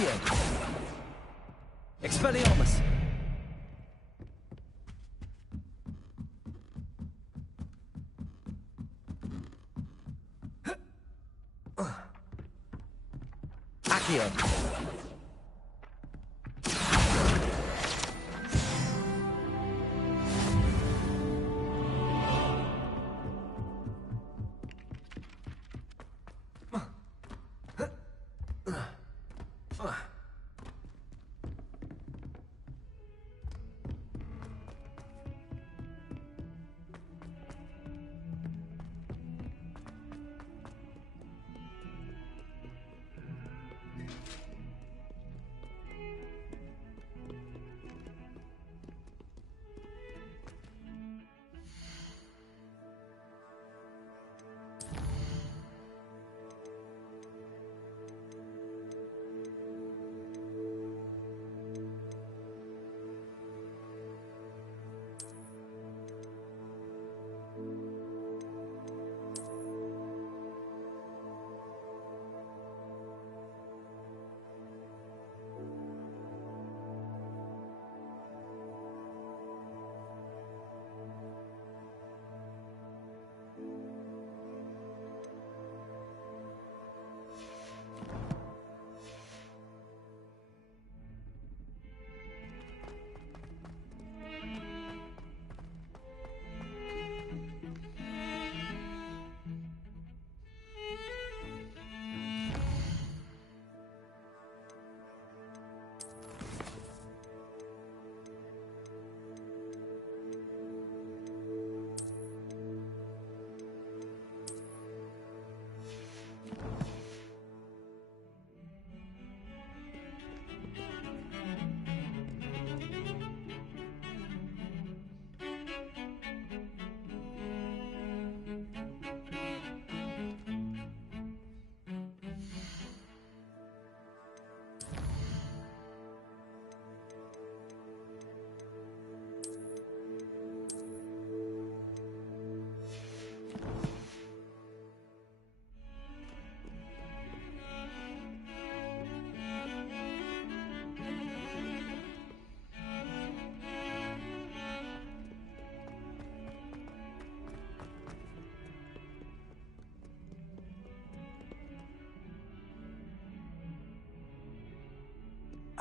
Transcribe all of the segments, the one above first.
Accio! Expelliarmus! Accio!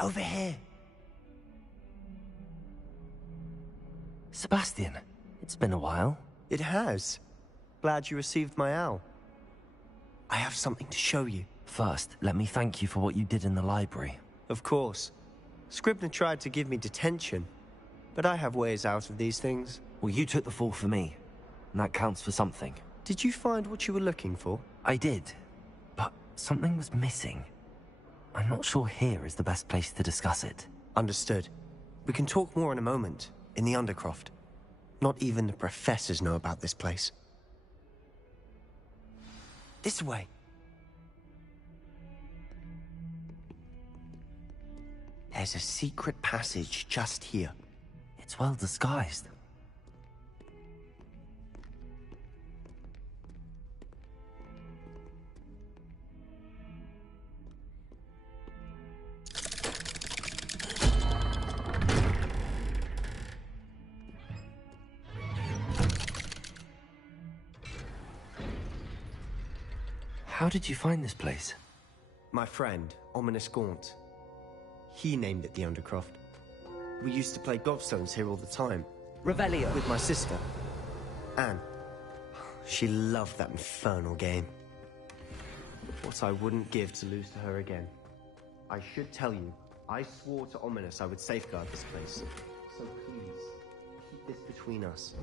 Over here. Sebastian, it's been a while. It has. Glad you received my owl. I have something to show you. First, let me thank you for what you did in the library. Of course. Scribner tried to give me detention, but I have ways out of these things. Well, you took the fall for me, and that counts for something. Did you find what you were looking for? I did, but something was missing. I'm not sure here is the best place to discuss it. Understood. We can talk more in a moment, in the Undercroft. Not even the professors know about this place. This way. There's a secret passage just here. It's well disguised. How did you find this place? My friend, Ominous Gaunt. He named it the Undercroft. We used to play gobstones here all the time. Revelio. With my sister, Anne. She loved that infernal game. What I wouldn't give to lose to her again. I should tell you, I swore to Ominous I would safeguard this place. So please, keep this between us.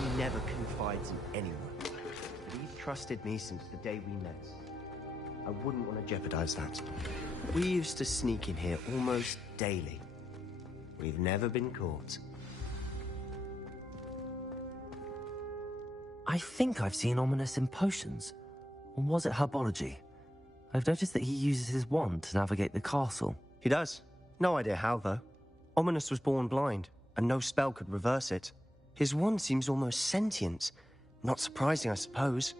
He never confides in anyone. But he's trusted me since the day we met. I wouldn't want to jeopardize that. We used to sneak in here almost daily. We've never been caught. I think I've seen Ominous in potions. Or was it herbology? I've noticed that he uses his wand to navigate the castle. He does. No idea how, though. Ominous was born blind, and no spell could reverse it. His wand seems almost sentient. Not surprising, I suppose.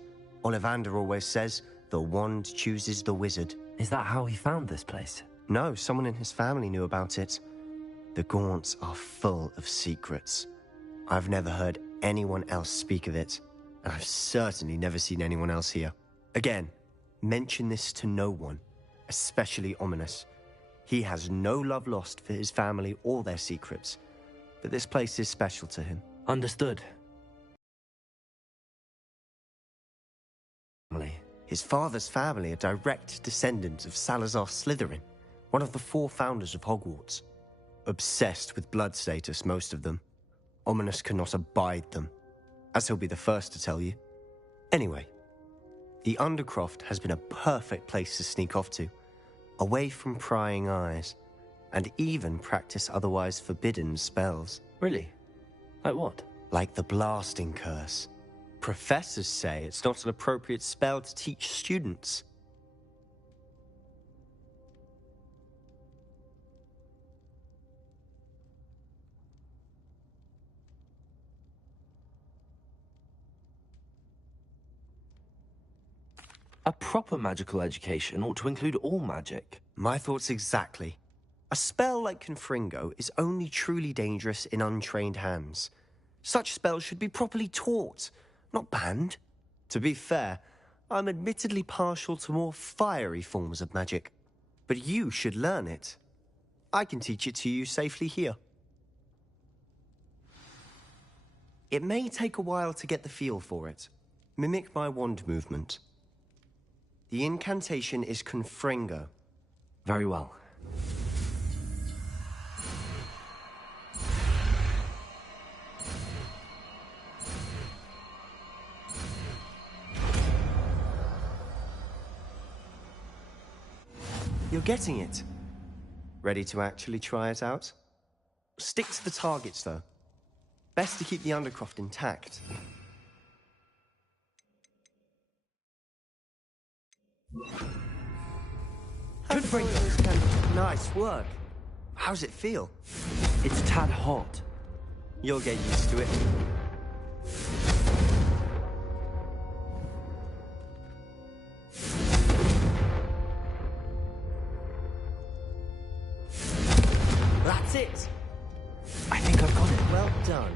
Ollivander always says, the wand chooses the wizard. Is that how he found this place? No, someone in his family knew about it. The Gaunts are full of secrets. I've never heard anyone else speak of it, and I've certainly never seen anyone else here. Again, mention this to no one, especially Ominous. He has no love lost for his family or their secrets, but this place is special to him. Understood. His father's family are direct descendants of Salazar Slytherin, one of the 4 founders of Hogwarts. Obsessed with blood status, most of them. Ominous cannot abide them, as he'll be the first to tell you. Anyway, the Undercroft has been a perfect place to sneak off to, away from prying eyes, and even practice otherwise forbidden spells. Really? Like what? Like the blasting curse. Professors say it's not an appropriate spell to teach students. A proper magical education ought to include all magic. My thoughts exactly. A spell like Confringo is only truly dangerous in untrained hands. Such spells should be properly taught, not banned. To be fair, I'm admittedly partial to more fiery forms of magic. But you should learn it. I can teach it to you safely here. It may take a while to get the feel for it. Mimic my wand movement. The incantation is Confringo. Very well. You're getting it. Ready to actually try it out? Stick to the targets, though. Best to keep the Undercroft intact. Confringo. Nice work. How's it feel? It's a tad hot. You'll get used to it. That's it. I think I've got it. Well done.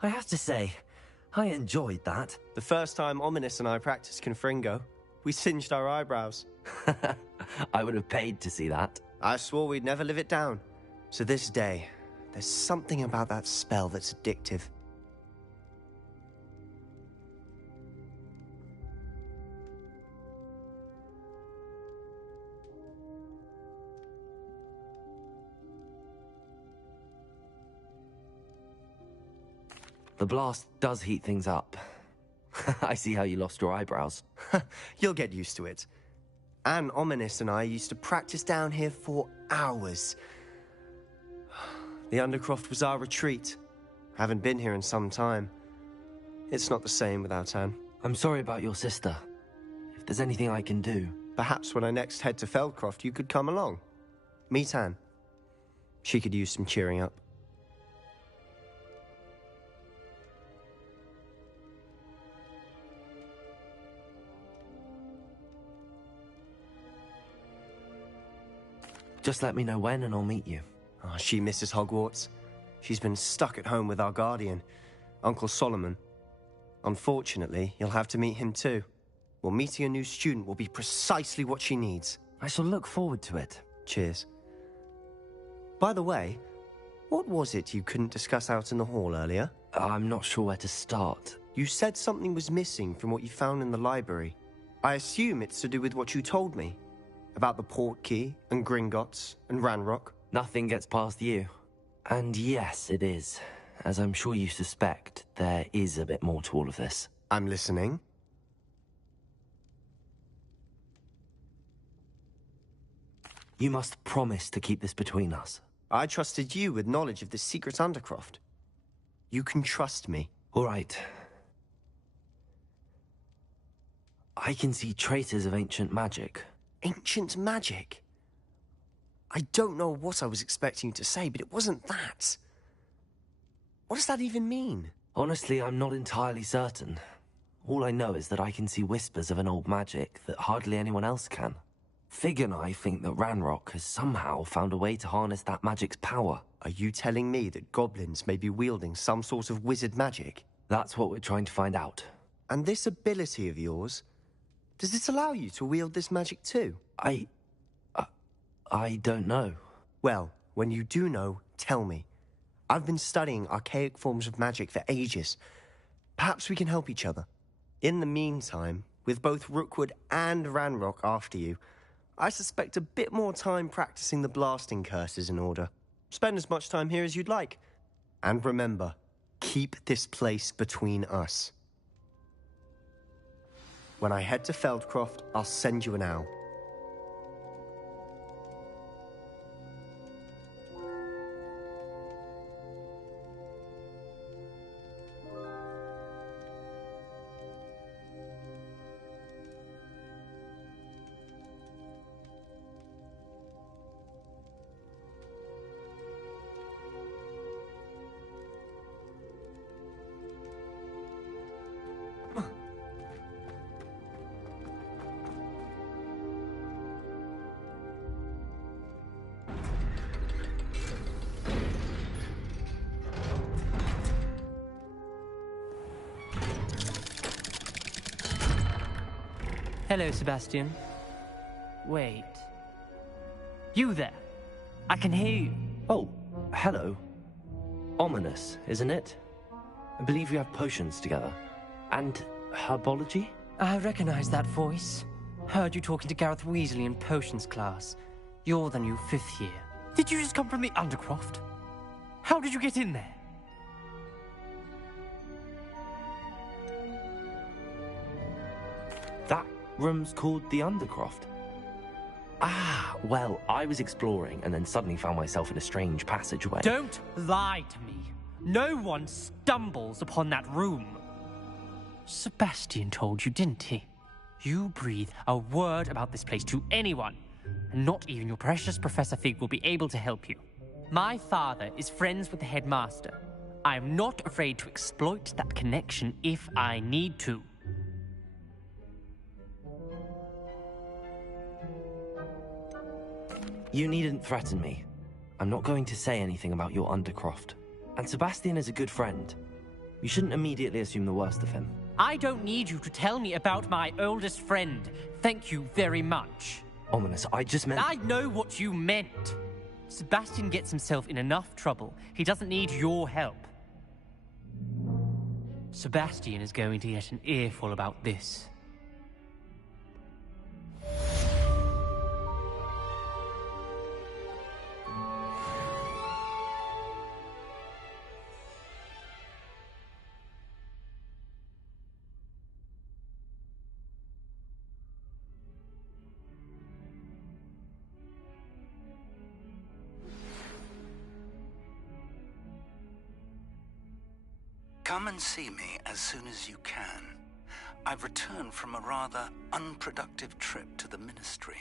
I have to say, I enjoyed that. The first time Ominous and I practiced Confringo, we singed our eyebrows. I would have paid to see that. I swore we'd never live it down. So this day, there's something about that spell that's addictive. The blast does heat things up. I see how you lost your eyebrows. You'll get used to it. Anne, Ominous, and I used to practice down here for hours. The Undercroft was our retreat. Haven't been here in some time. It's not the same without Anne. I'm sorry about your sister. If there's anything I can do... Perhaps when I next head to Feldcroft, you could come along. Meet Anne. She could use some cheering up. Just let me know when and I'll meet you. Oh, she misses Hogwarts. She's been stuck at home with our guardian, Uncle Solomon. Unfortunately, you'll have to meet him too. Well, meeting a new student will be precisely what she needs. I shall look forward to it. Cheers. By the way, what was it you couldn't discuss out in the hall earlier? I'm not sure where to start. You said something was missing from what you found in the library. I assume it's to do with what you told me. About the Portkey, and Gringotts, and Ranrock. Nothing gets past you. And yes, it is. As I'm sure you suspect, there is a bit more to all of this. I'm listening. You must promise to keep this between us. I trusted you with knowledge of the secret Undercroft. You can trust me. All right. I can see traces of ancient magic. Ancient magic? I don't know what I was expecting you to say, but it wasn't that. What does that even mean? Honestly, I'm not entirely certain. All I know is that I can see whispers of an old magic that hardly anyone else can. Fig and I think that Ranrock has somehow found a way to harness that magic's power. Are you telling me that goblins may be wielding some sort of wizard magic? That's what we're trying to find out. And this ability of yours, does it allow you to wield this magic too? I don't know. Well, when you do know, tell me. I've been studying archaic forms of magic for ages. Perhaps we can help each other. In the meantime, with both Rookwood and Ranrock after you, I suspect a bit more time practicing the blasting curse is in order. Spend as much time here as you'd like. And remember, keep this place between us. When I head to Feldcroft, I'll send you an owl. Hello, Sebastian. Wait. You there? I can hear you. Oh, hello. Ominous, isn't it? I believe we have potions together. And herbology? I recognize that voice. Heard you talking to Gareth Weasley in potions class. You're the new 5th year. Did you just come from the Undercroft? How did you get in there? That room's called the Undercroft. Ah, well, I was exploring and then suddenly found myself in a strange passageway. Don't lie to me. No one stumbles upon that room. Sebastian told you, didn't he? You breathe a word about this place to anyone, and not even your precious Professor Fig will be able to help you. My father is friends with the headmaster. I am not afraid to exploit that connection if I need to. You needn't threaten me. I'm not going to say anything about your Undercroft. And Sebastian is a good friend. You shouldn't immediately assume the worst of him. I don't need you to tell me about my oldest friend. Thank you very much. Ominous, I just meant... I know what you meant. Sebastian gets himself in enough trouble. He doesn't need your help. Sebastian is going to get an earful about this. Come and see me as soon as you can. I've returned from a rather unproductive trip to the Ministry,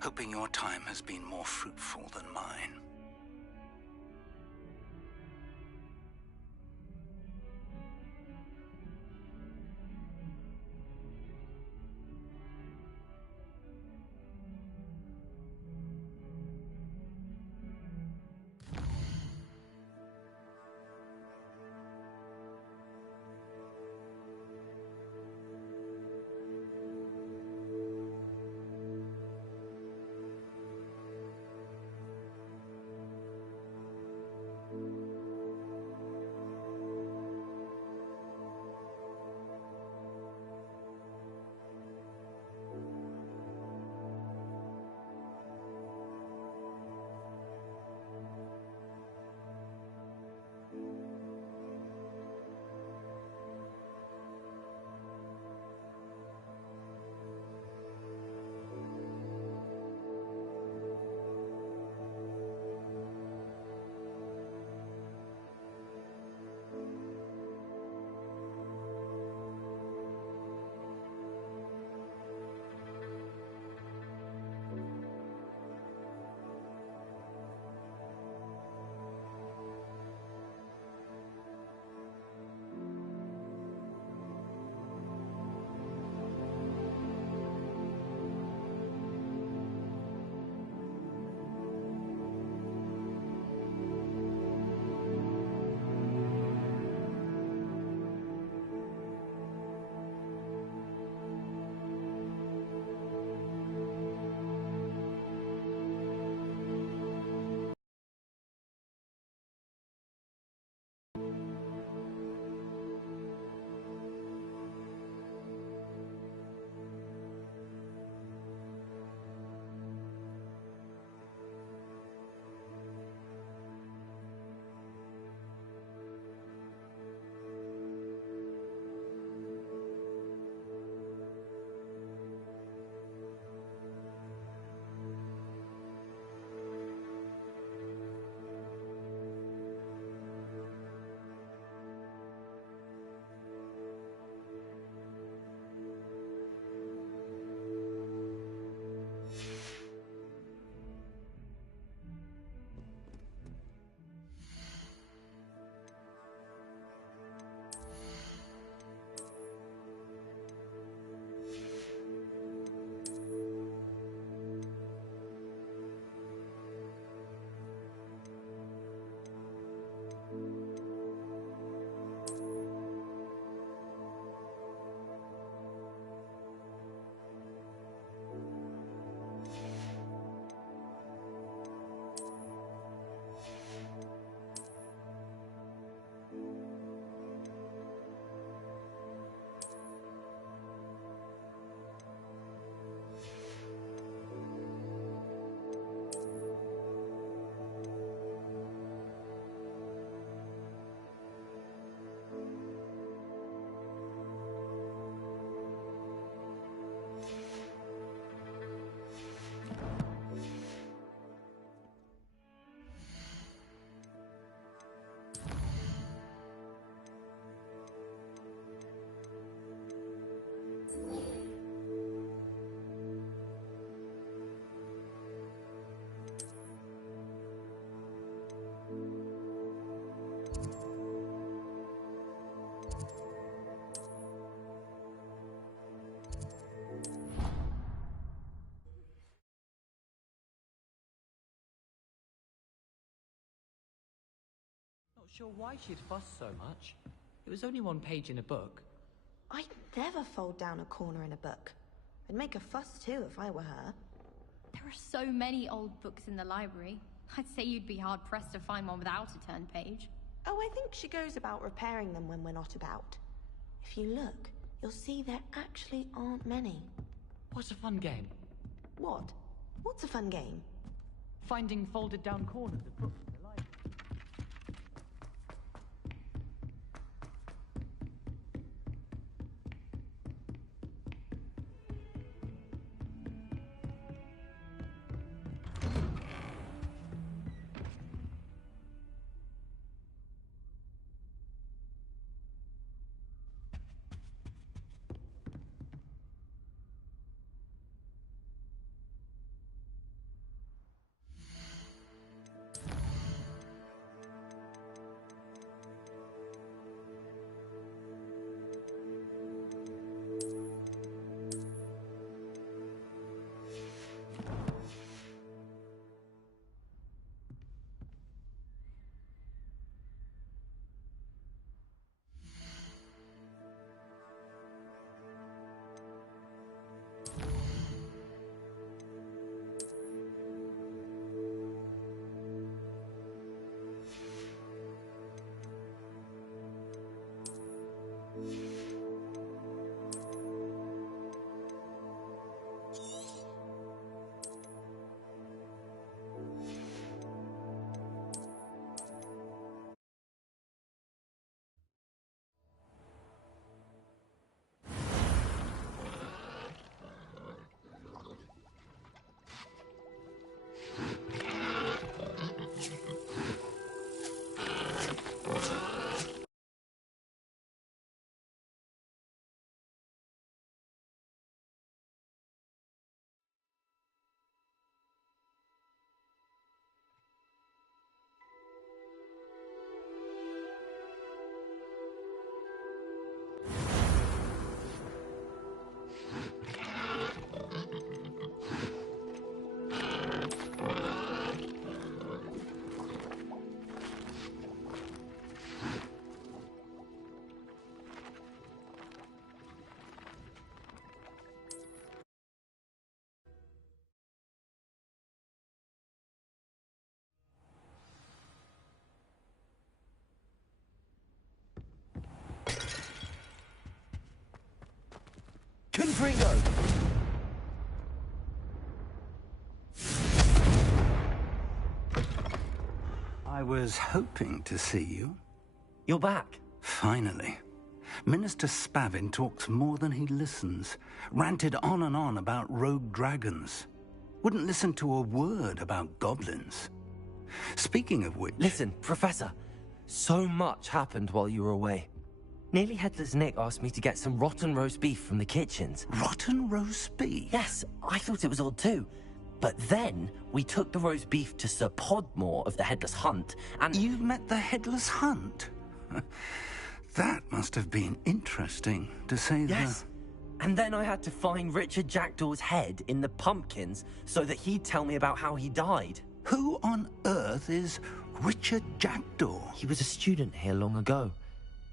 hoping your time has been more fruitful than mine. Sure why she'd fuss so much. It was only one page in a book. I'd never fold down a corner in a book. I'd make a fuss too if I were her. There are so many old books in the library. I'd say you'd be hard-pressed to find one without a turned page. Oh, I think she goes about repairing them when we're not about. If you look, you'll see there actually aren't many. What a fun game. What? What's a fun game? Finding folded down corners of books in the library. Confringo! I was hoping to see you. You're back. Finally. Minister Spavin talks more than he listens. Ranted on and on about rogue dragons. Wouldn't listen to a word about goblins. Speaking of which... Listen, Professor. So much happened while you were away. Nearly Headless Nick asked me to get some rotten roast beef from the kitchens. Rotten roast beef? Yes, I thought it was odd too. But then, we took the roast beef to Sir Podmore of the Headless Hunt, and... You met the Headless Hunt? That must have been interesting, to say the... Yes. And then I had to find Richard Jackdaw's head in the pumpkins so that he'd tell me about how he died. Who on earth is Richard Jackdaw? He was a student here long ago.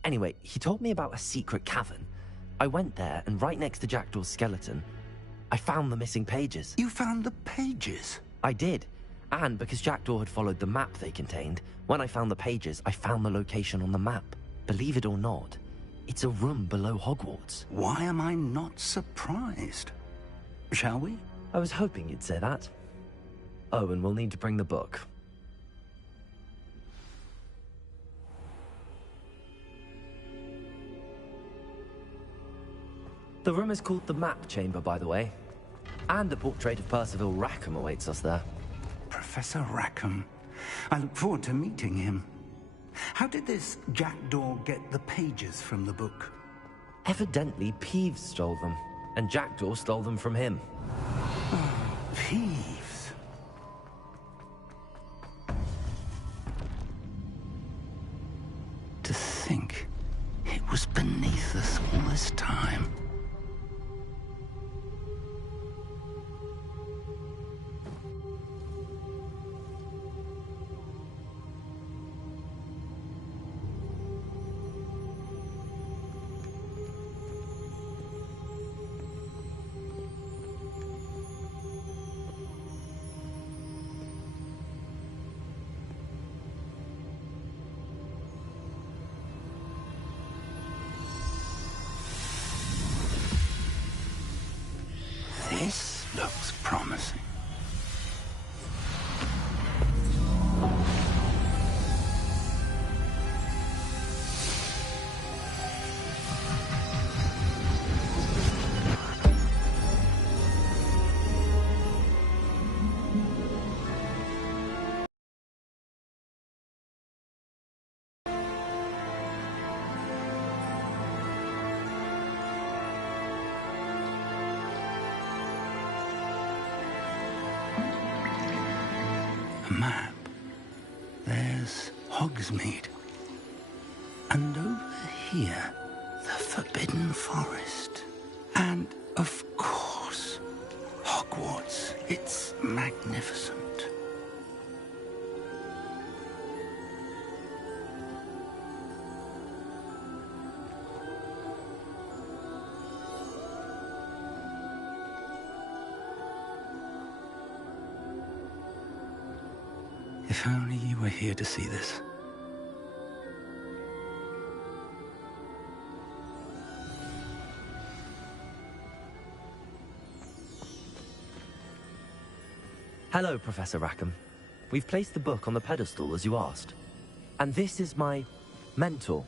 Anyway, he told me about a secret cavern. I went there, and right next to Jackdaw's skeleton, I found the missing pages. You found the pages? I did. And because Jackdaw had followed the map they contained, when I found the pages, I found the location on the map. Believe it or not, it's a room below Hogwarts. Why am I not surprised? Shall we? I was hoping you'd say that. Oh, and we'll need to bring the book. The room is called the Map Chamber, by the way. And a portrait of Percival Rackham awaits us there. Professor Rackham. I look forward to meeting him. How did this Jackdaw get the pages from the book? Evidently, Peeves stole them, and Jackdaw stole them from him. Peeves. To think it was beneath us all this time. map, there's Hogsmeade. And over here, the Forbidden Forest. And, of course, Hogwarts. It's magnificent. If only you were here to see this. Hello, Professor Rackham. We've placed the book on the pedestal as you asked. And this is my mentor,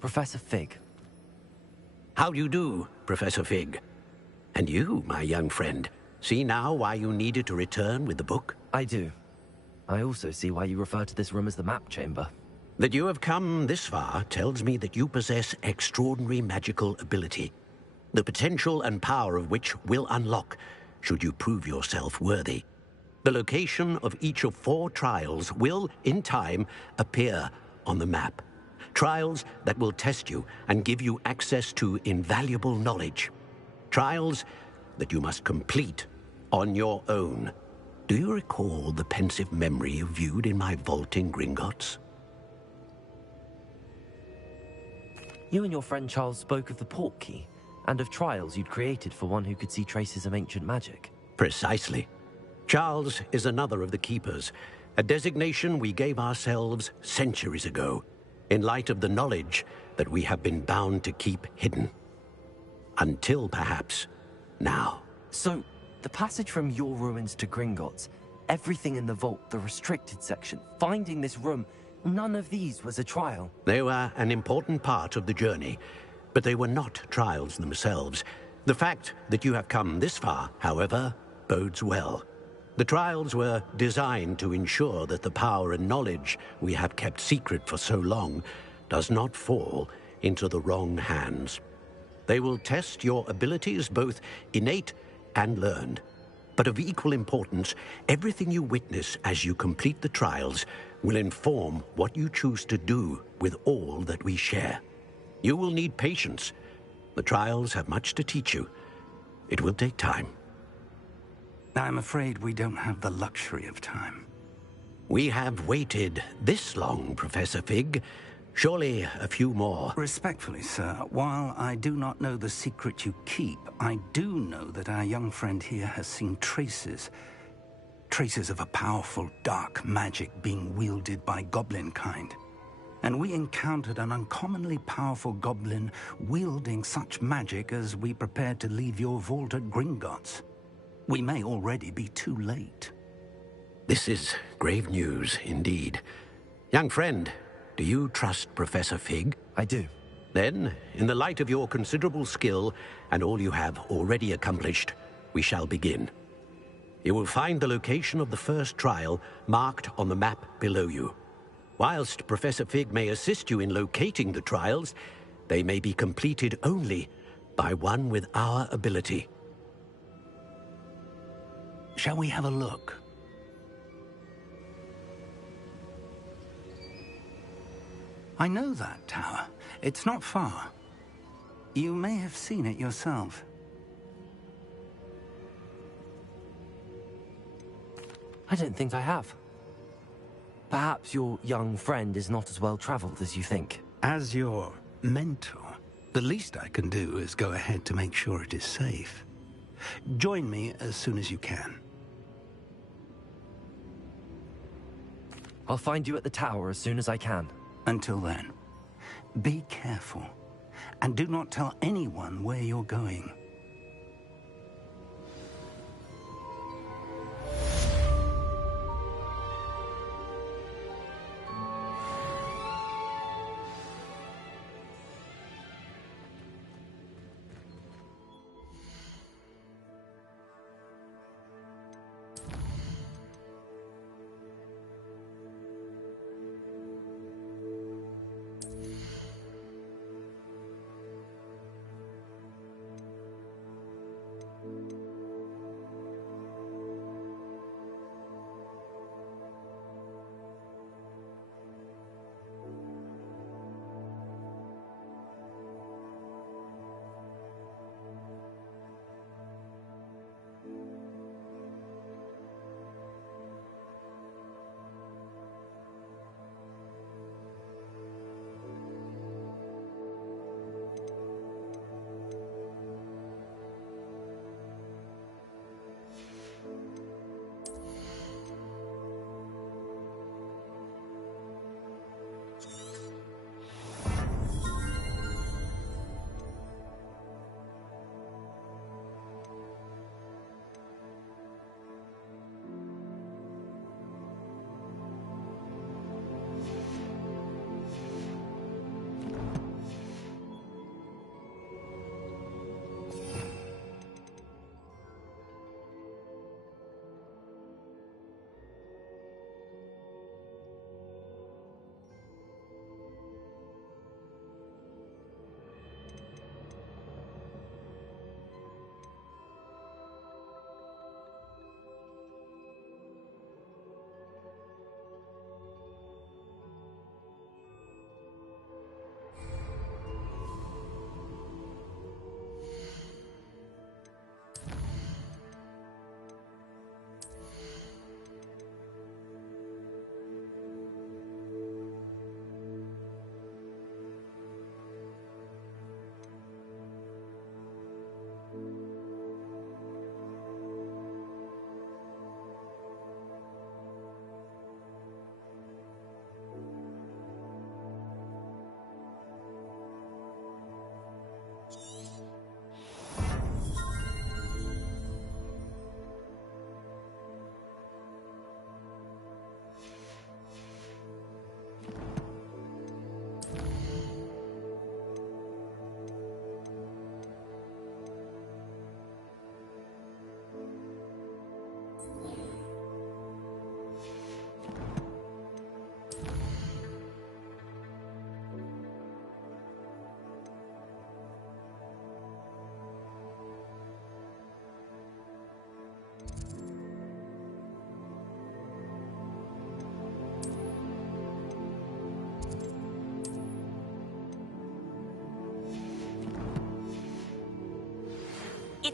Professor Fig. How do you do, Professor Fig? And you, my young friend, see now why you needed to return with the book? I do. I also see why you refer to this room as the map chamber. That you have come this far tells me that you possess extraordinary magical ability, the potential and power of which will unlock should you prove yourself worthy. The location of each of 4 trials will, in time, appear on the map. Trials that will test you and give you access to invaluable knowledge. Trials that you must complete on your own. Do you recall the pensive memory you viewed in my vault in Gringotts? You and your friend Charles spoke of the Portkey, and of trials you'd created for one who could see traces of ancient magic. Precisely. Charles is another of the Keepers, a designation we gave ourselves centuries ago, in light of the knowledge that we have been bound to keep hidden. Until, perhaps, now. So, the passage from your ruins to Gringotts, everything in the vault, the restricted section, finding this room, none of these was a trial. They were an important part of the journey, but they were not trials themselves. The fact that you have come this far, however, bodes well. The trials were designed to ensure that the power and knowledge we have kept secret for so long does not fall into the wrong hands. They will test your abilities, both innate and learned. But of equal importance, everything you witness as you complete the trials will inform what you choose to do with all that we share. You will need patience. The trials have much to teach you. It will take time. I'm afraid we don't have the luxury of time. We have waited this long, Professor Fig. Surely a few more. Respectfully, sir, while I do not know the secret you keep, I do know that our young friend here has seen traces of a powerful dark magic being wielded by goblin kind. And we encountered an uncommonly powerful goblin wielding such magic as we prepared to leave your vault at Gringotts. We may already be too late. This is grave news indeed. Young friend, do you trust Professor Fig? I do. Then, in the light of your considerable skill and all you have already accomplished, we shall begin. You will find the location of the first trial marked on the map below you. Whilst Professor Fig may assist you in locating the trials, they may be completed only by one with our ability. Shall we have a look? I know that tower. It's not far. You may have seen it yourself. I don't think I have. Perhaps your young friend is not as well traveled as you think. As your mentor, the least I can do is go ahead to make sure it is safe. Join me as soon as you can. I'll find you at the tower as soon as I can. Until then, be careful, and do not tell anyone where you're going.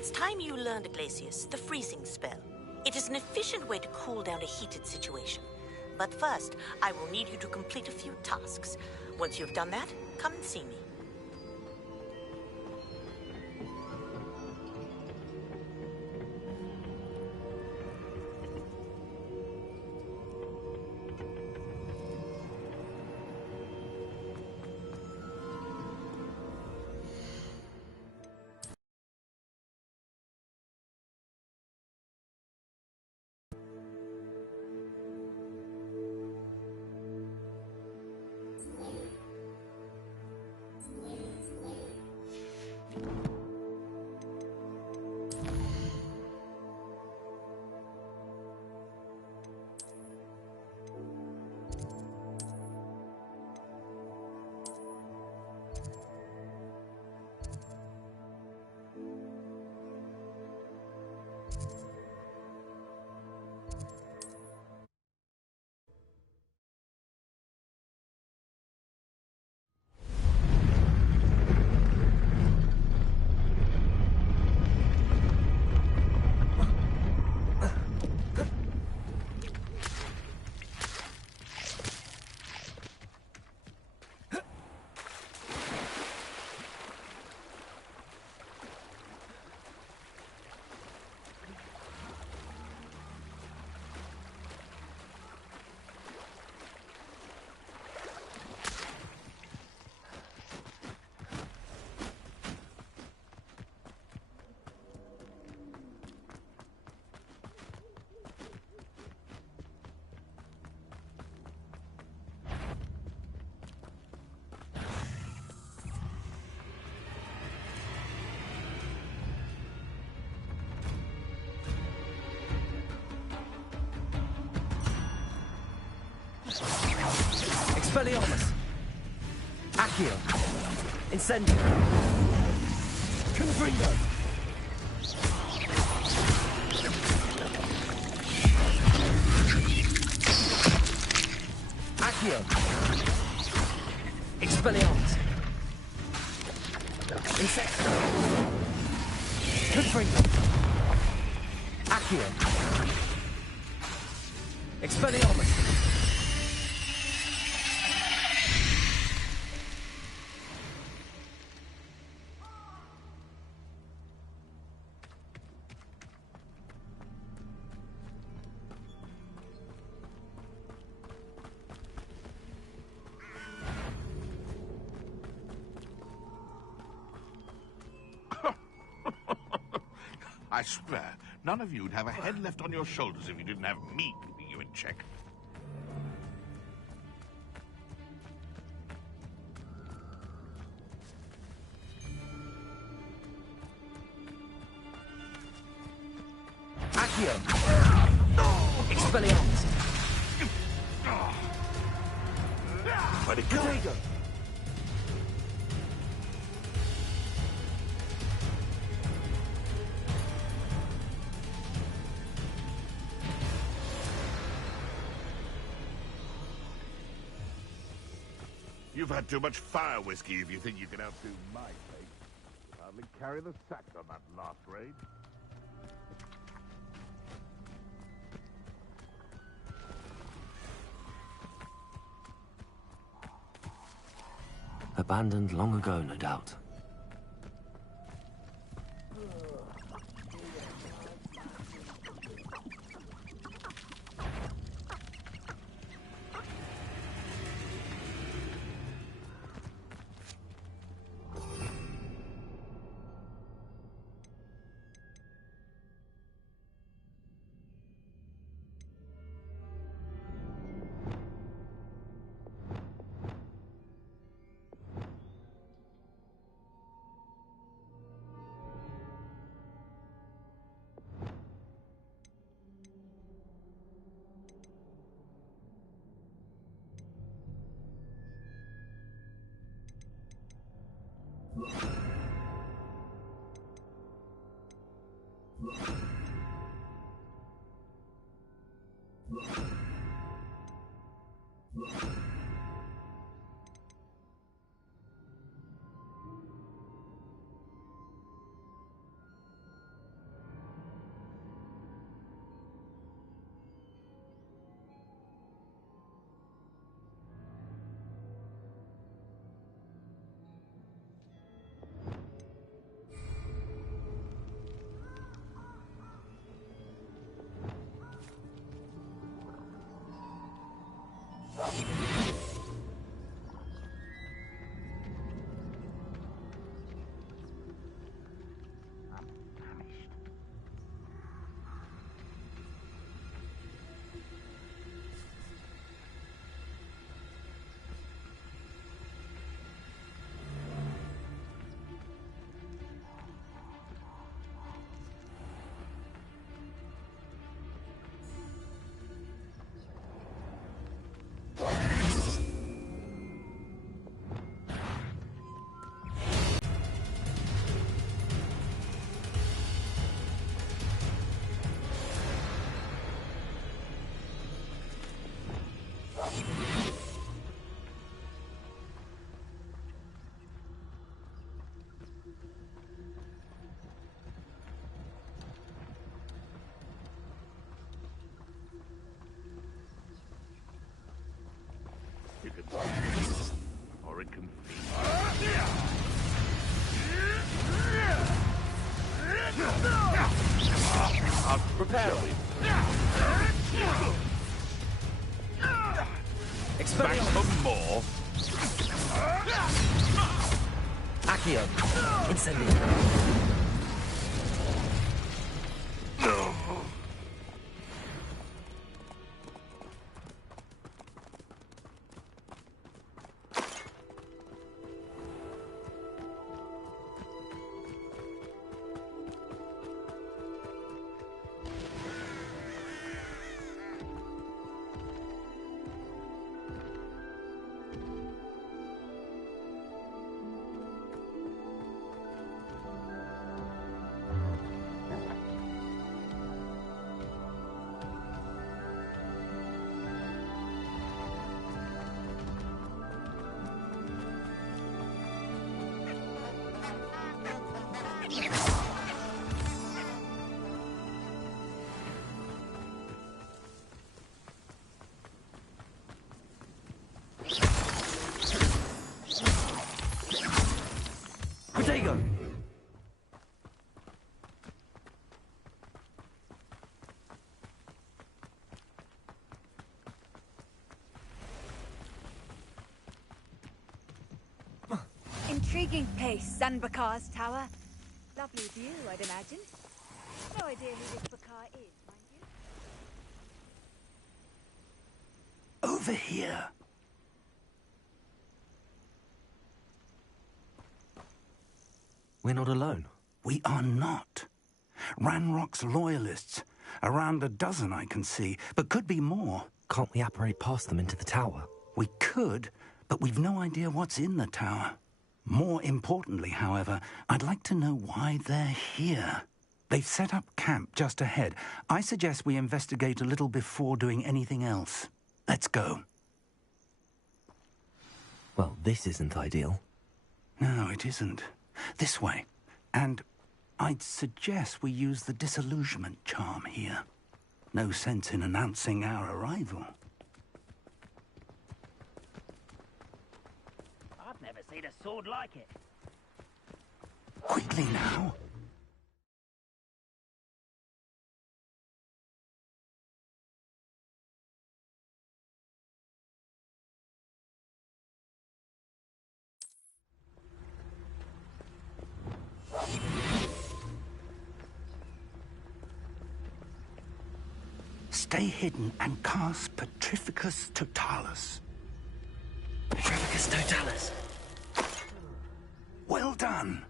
It's time you learned, Glacius, the freezing spell. It is an efficient way to cool down a heated situation. But first, I will need you to complete a few tasks. Once you've done that, come and see me. Expelliarmus! Accio! Incendio! Confringo! Accio! Expelliarmus! Insecto! Confringo! Accio! Expelliarmus! I swear, none of you'd have a head left on your shoulders if you didn't have me keeping you in check. Accio! Expelliarmus! Where'd it go? You've had too much fire whiskey if you think you can outdo my fate. Hardly carry the sack on that last raid. Abandoned long ago, no doubt. You can or it can be. Repairing. Back for more. Accio. Incendio. Protego! Intriguing place, Zanbakar's tower. Lovely view, I'd imagine. No idea who this Bakar is, mind you. Over here. We're not alone. We are not. Ranrock's loyalists. Around a dozen I can see, but could be more. Can't we apparate past them into the tower? We could, but we've no idea what's in the tower. More importantly, however, I'd like to know why they're here. They've set up camp just ahead. I suggest we investigate a little before doing anything else. Let's go. Well, this isn't ideal. No, it isn't. This way. And I'd suggest we use the disillusionment charm here. No sense in announcing our arrival. I've never seen a sword like it. Quickly now. Stay hidden and cast Petrificus Totalis. Petrificus Totalis. Well done.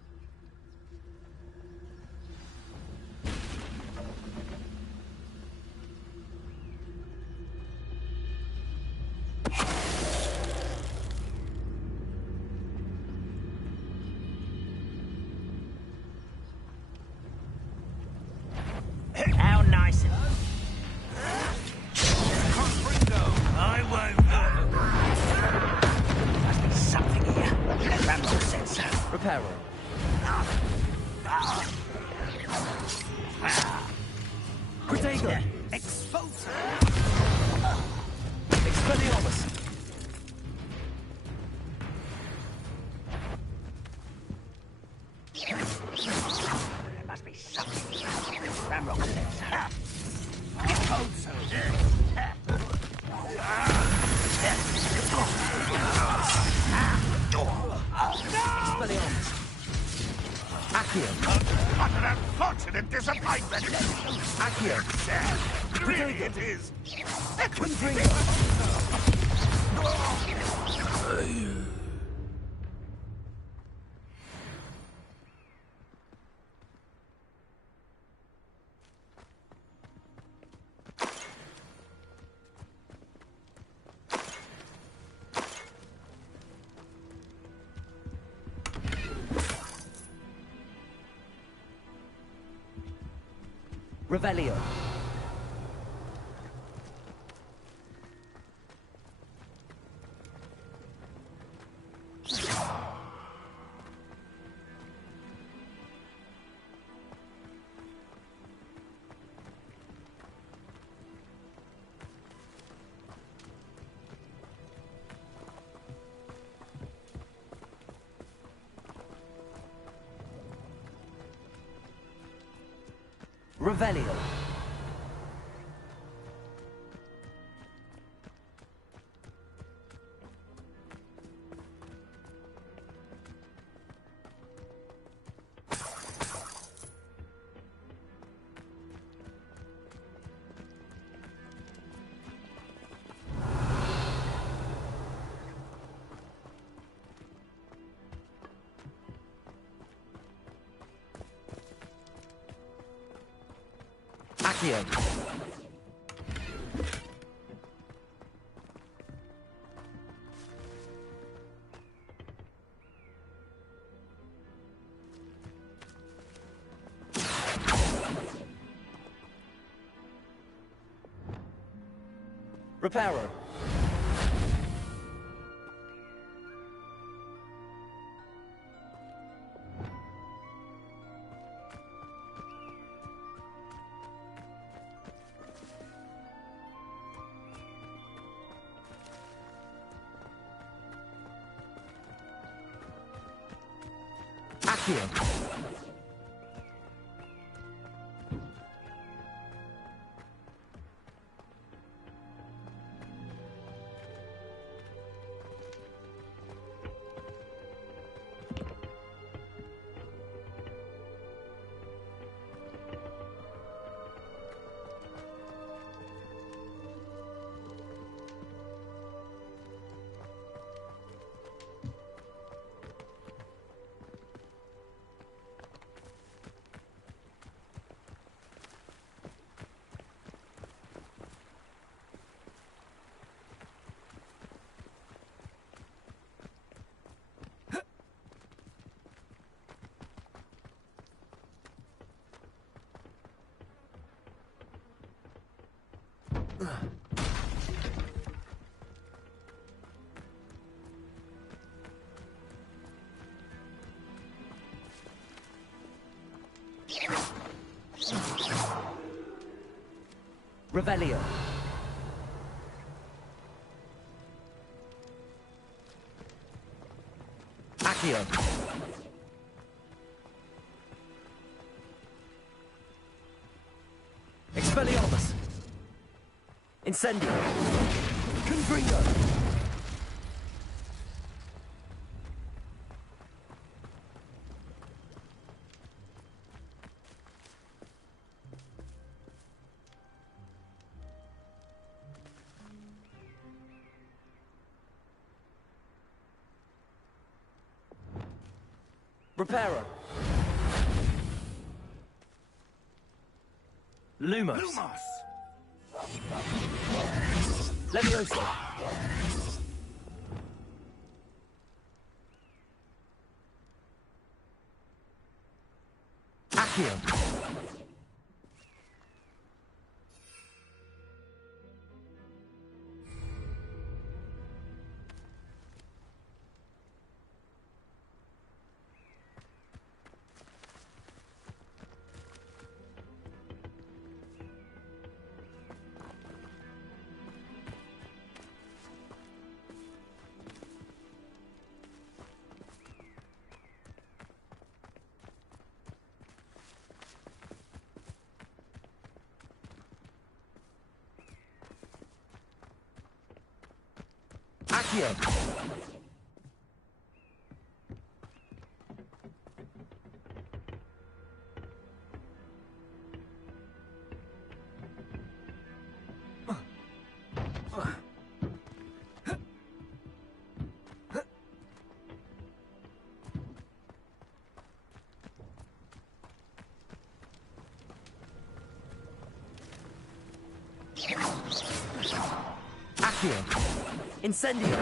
How nice of you. I won't. Must be something here. Rambo said so. Reparo. Protego! Expulsor! Expelliarmus. There must be something. Rambo said so. Expulsor! Accio. What an unfortunate disappointment! Accio. Sad. Really it is. Revelio. Revelio. Accio. Reparo. Accio. Revelio. Accio. Expelliarmus. Incendio. Confringo. Reparo. Lumos. Levioso. Accio. Accio. Requiem. Incendio.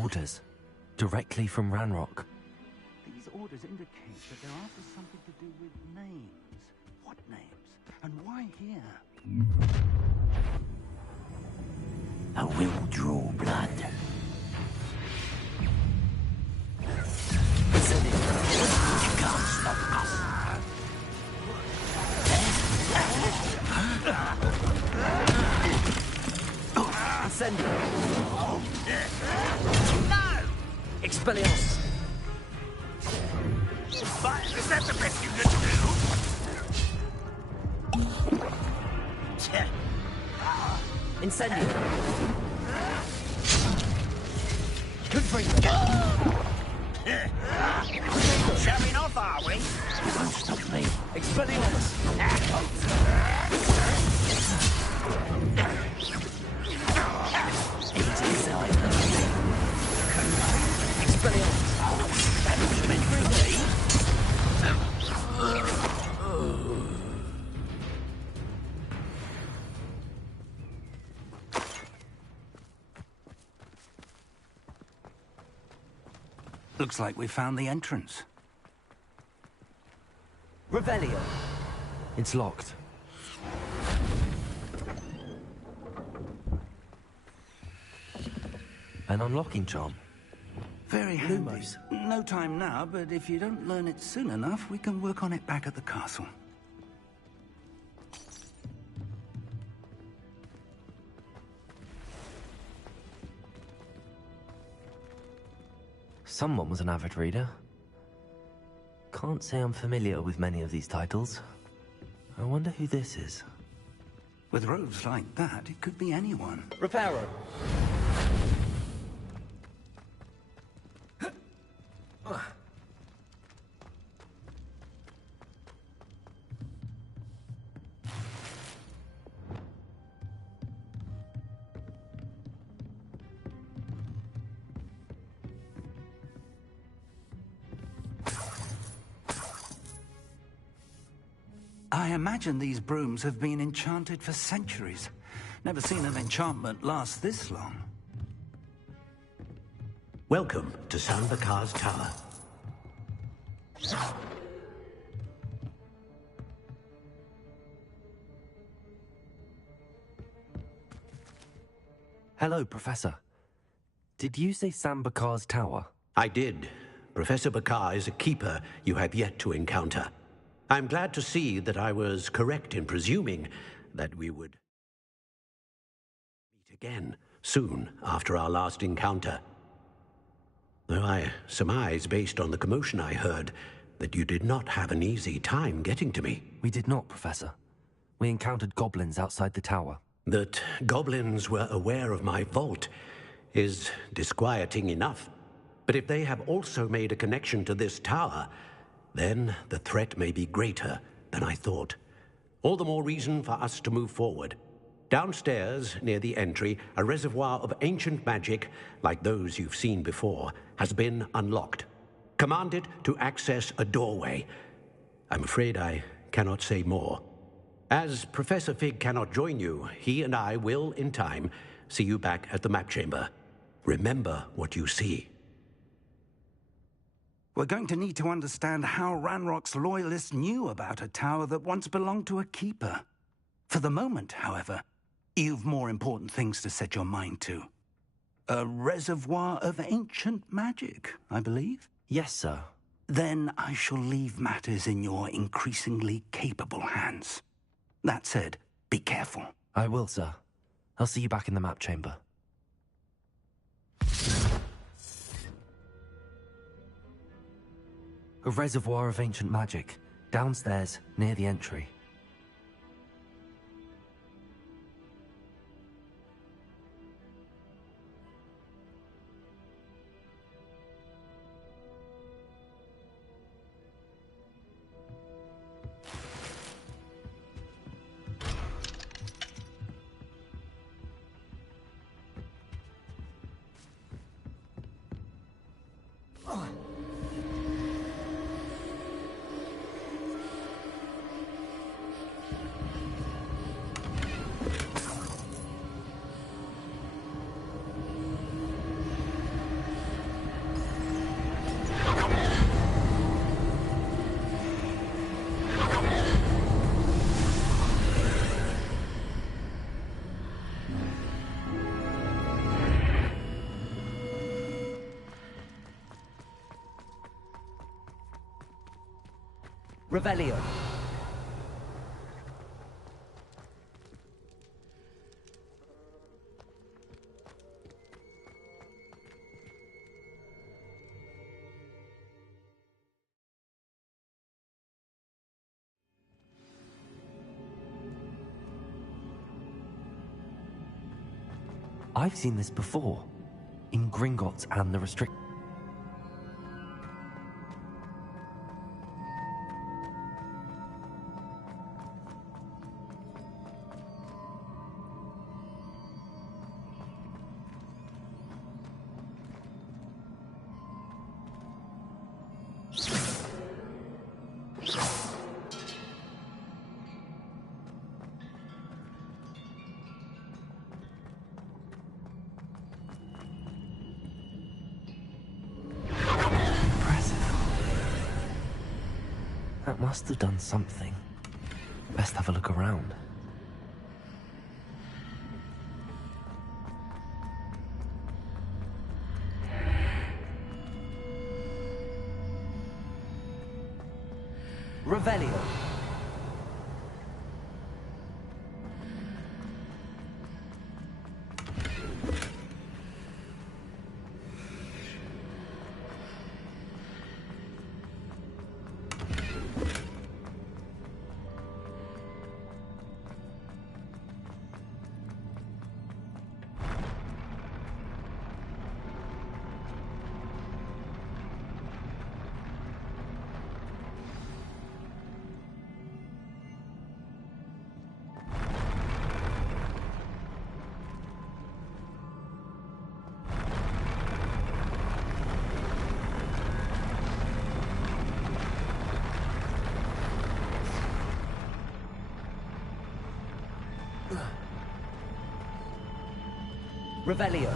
Orders. Directly from Ranrock. These orders indicate that they're after something to do with names. What names? And why here? I will draw blood. You can't stop us. Incendio. No! Expelliarmus. But is that the best you can do? Incendio. Showing off, are we? Don't stop me. Expelliarmus. Looks like we found the entrance. Revelio. It's locked. An unlocking charm. Very handy. No time now, but if you don't learn it soon enough, we can work on it back at the castle. someone was an avid reader. Can't say I'm familiar with many of these titles. I wonder who this is. With robes like that, it could be anyone. Reparo. I imagine these brooms have been enchanted for centuries. Never seen an enchantment last this long. Welcome to Sanbakar's Tower. Hello, Professor. Did you say Sambakar's Tower? I did. Professor Bakar is a keeper you have yet to encounter. I'm glad to see that I was correct in presuming that we would meet again soon after our last encounter. Though I surmise, based on the commotion I heard, that you did not have an easy time getting to me. We did not, Professor. We encountered goblins outside the tower. That goblins were aware of my vault is disquieting enough. But if they have also made a connection to this tower, then the threat may be greater than I thought. All the more reason for us to move forward. Downstairs, near the entry, a reservoir of ancient magic, like those you've seen before, has been unlocked. Commanded to access a doorway. I'm afraid I cannot say more. As Professor Fig cannot join you, he and I will, in time, see you back at the map chamber. Remember what you see. We're going to need to understand how Ranrock's loyalists knew about a tower that once belonged to a keeper. For the moment, however, you've more important things to set your mind to. A reservoir of ancient magic, I believe? Yes, sir. Then I shall leave matters in your increasingly capable hands. That said, be careful. I will, sir. I'll see you back in the map chamber. A reservoir of ancient magic, downstairs, near the entry. Revelio. I've seen this before, in Gringotts and the Restrict. That must have done something. Best have a look around. Revelio. Revelio.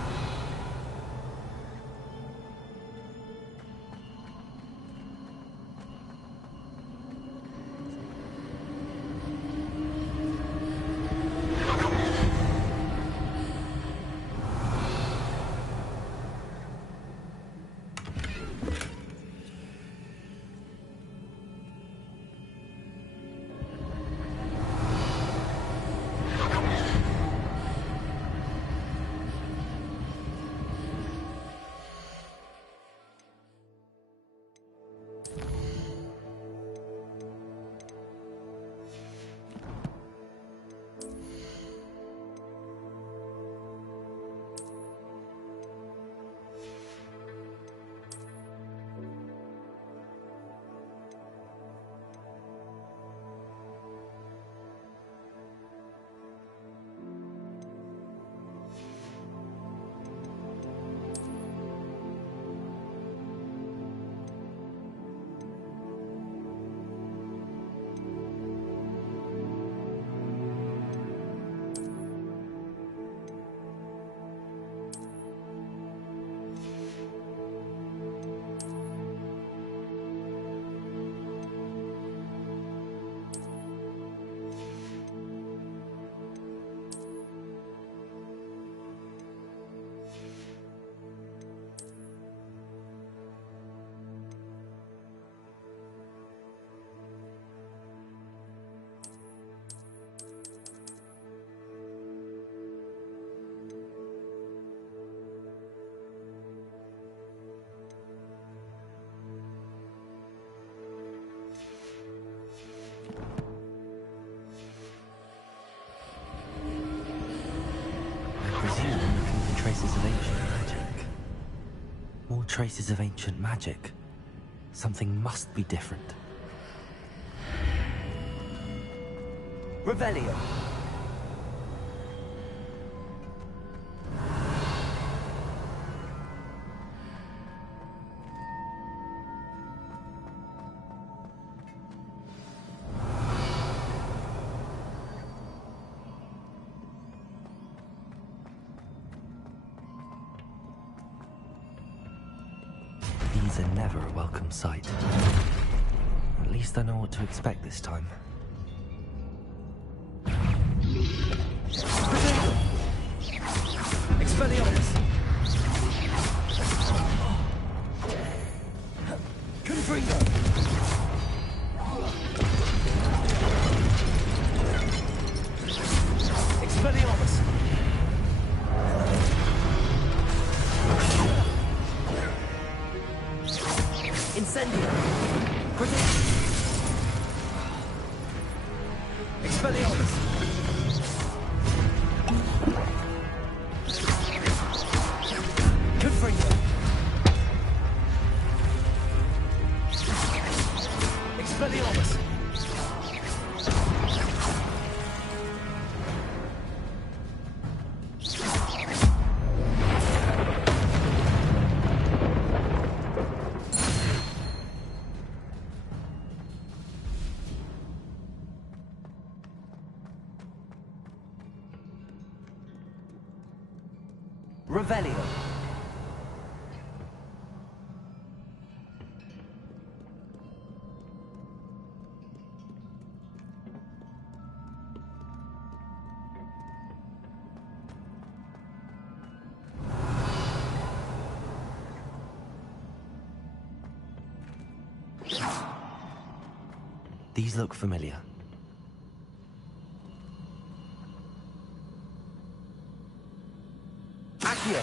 Traces of ancient magic. More traces of ancient magic. Something must be different. Revelio. These are never a welcome sight. At least I know what to expect this time. Expelliarmus. Confringo. Expelliarmus. Incendio. Protect. Expelliarmus. Confringo. Expelliarmus. Revelio. These look familiar. Accio.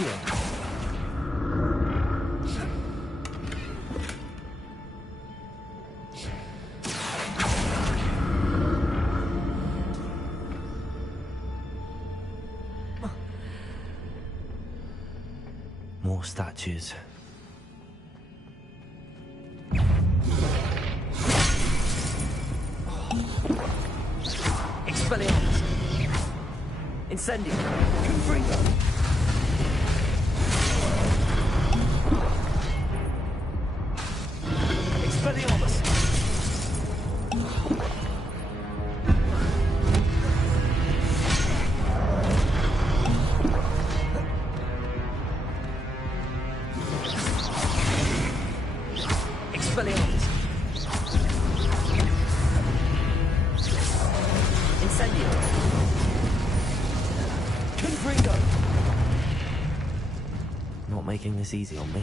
Accio. More statues. Expelliarmus. Incendio. Confringo. Expelliarmus. Expelliarmus. Incendio. Confringo. Not making this easy on me.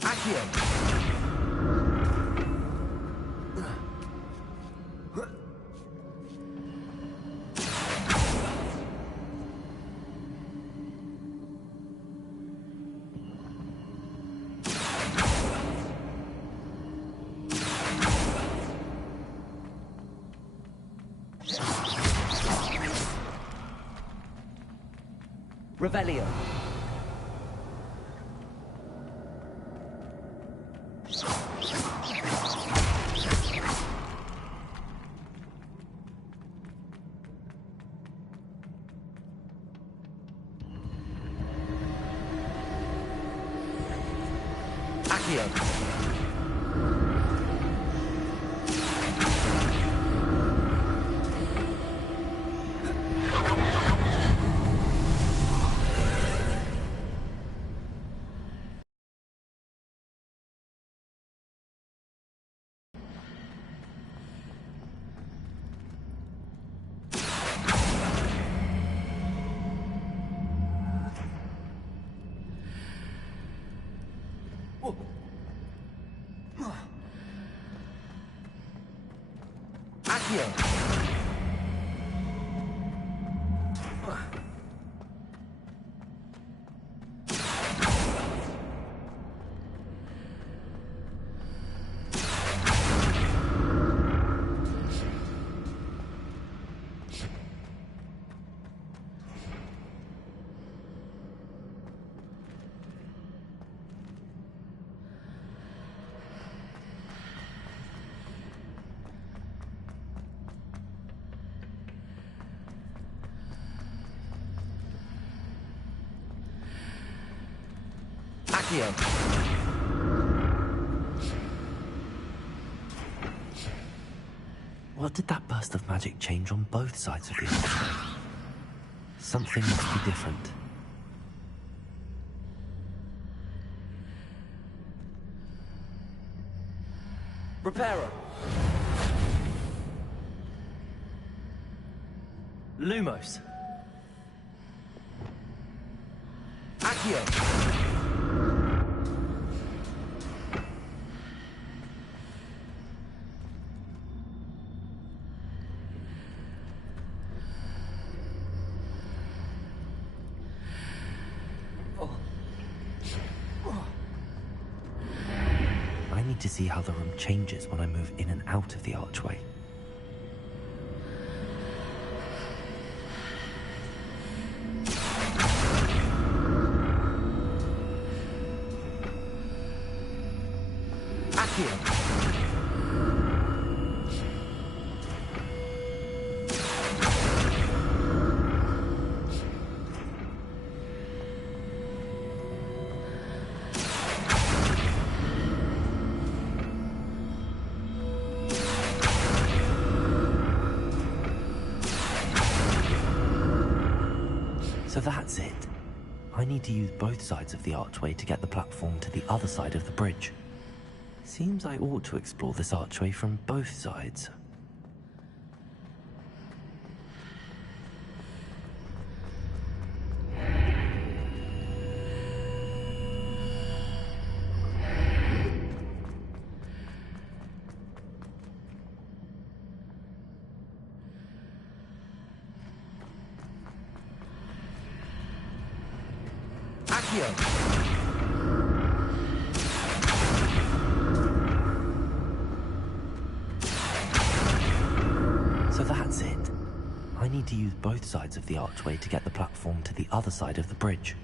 Accio. Revelio. Accio. Accio. Accio. What did that burst of magic change on both sides of the archway? Something must be different. Reparo. Lumos. Accio. I need to see how the room changes when I move in and out of the archway. Accio. So that's it. I need to use both sides of the archway to get the platform to the other side of the bridge. Seems I ought to explore this archway from both sides. Accio. So that's it. I need to use both sides of the archway to get the platform to the other side of the bridge.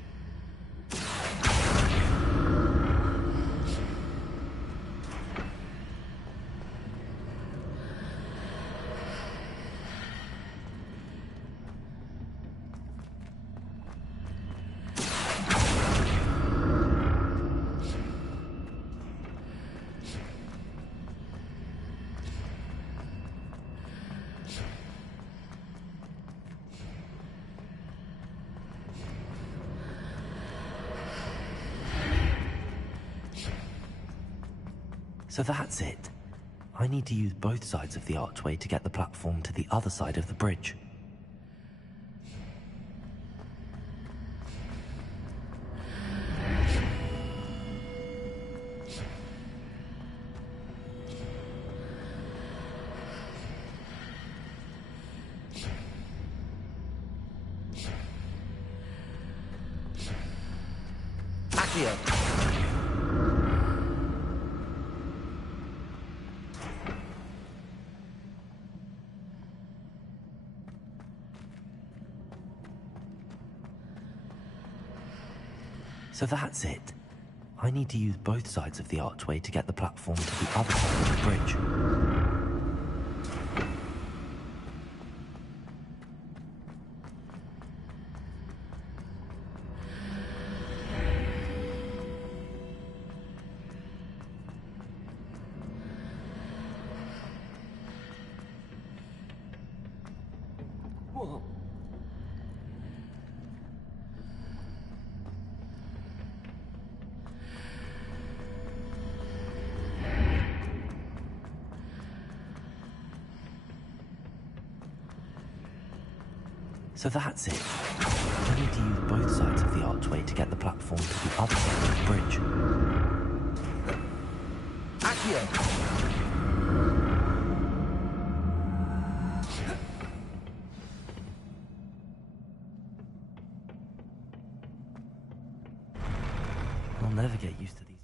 So that's it. I need to use both sides of the archway to get the platform to the other side of the bridge. Accio. So that's it. I need to use both sides of the archway to get the platform to the other side of the bridge. Whoa. So that's it. I need to use both sides of the archway to get the platform to the other side of the bridge. Accio. I'll never get used to these.